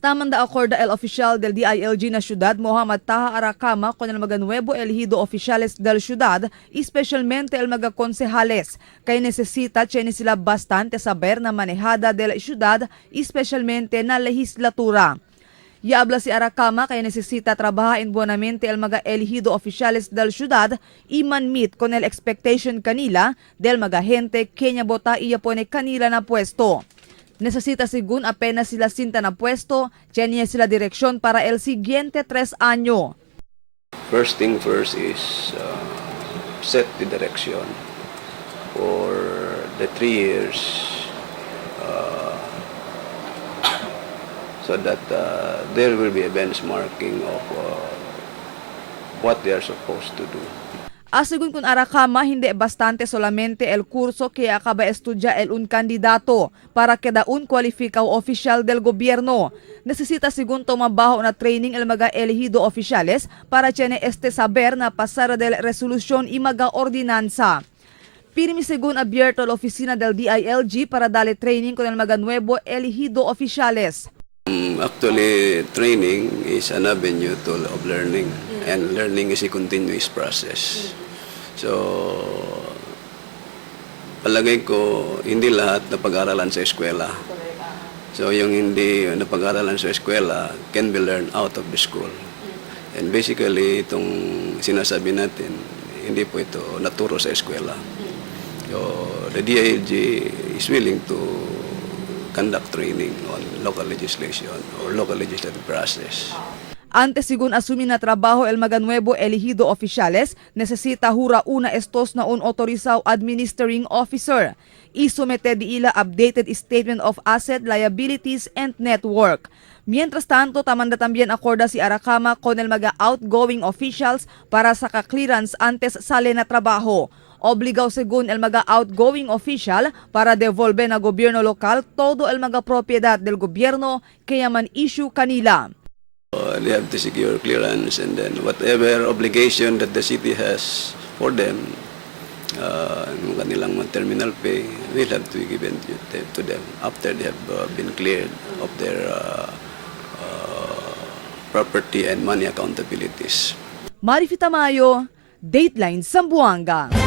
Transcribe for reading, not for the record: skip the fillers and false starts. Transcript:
Tamang de acordo el oficial del DILG na siyudad, Mohammad Taha Aracama, con el mga nuevo elegido oficiales del ciudad, especialmente el mga konsehales, kaya necesita tiene sila bastante saber na manejada del ciudad, especialmente na legislatura. Y habla si Aracama kaya necesita trabajain buenamente el mga elegido oficiales del ciudad y manmeet con el expectation kanila del mga gente kenya bota iya pone kanila na puesto. Necesita según apenas sila sinta na puesto, tiene sila direksyon para el siguiente 3 año. First thing first is set the direction for the 3 years so that there will be a benchmarking of what they are supposed to do. Asigun kun Aracama, hindi bastante solamente el kurso que acaba estudia el un kandidato para queda un cualificado oficial del gobierno. Necesita segundo mabaho na training el mga elegido oficiales para tiene este saber na pasar del resolución y mga ordinanza. Pirmi según abierto la oficina del DILG para darle training con el mga nuevo elegido oficiales. Actually, training is an avenue of learning, and learning is a continuous process. So, palagay ko, hindi lahat napag-aralan sa eskwela. So, yung hindi napag-aralan sa eskwela can be learned out of the school. And basically, itong sinasabi natin, hindi po ito naturo sa eskwela. So, the DILG is willing to conduct training on local legislation or local legislative process. Antes según asumi na trabaho el mga nuevo elegido oficiales, necesita hura una estos na un autorizado administering officer. Isumete di ila updated statement of asset, liabilities, and network. Mientras tanto, tamanda también acorda si Aracama con el mga outgoing officials para sa ka-clearance antes sale na trabaho. Obligaw según el mga outgoing official para devolve na gobyerno lokal todo el mga propiedad del gobyerno kaya man issue kanila. They have to secure clearance, and then whatever obligation that the city has for them, yung kanilang terminal pay, will have to be given to them after they have been cleared of their property and money accountabilities. Marifita Mayo, Dateline Zamboanga.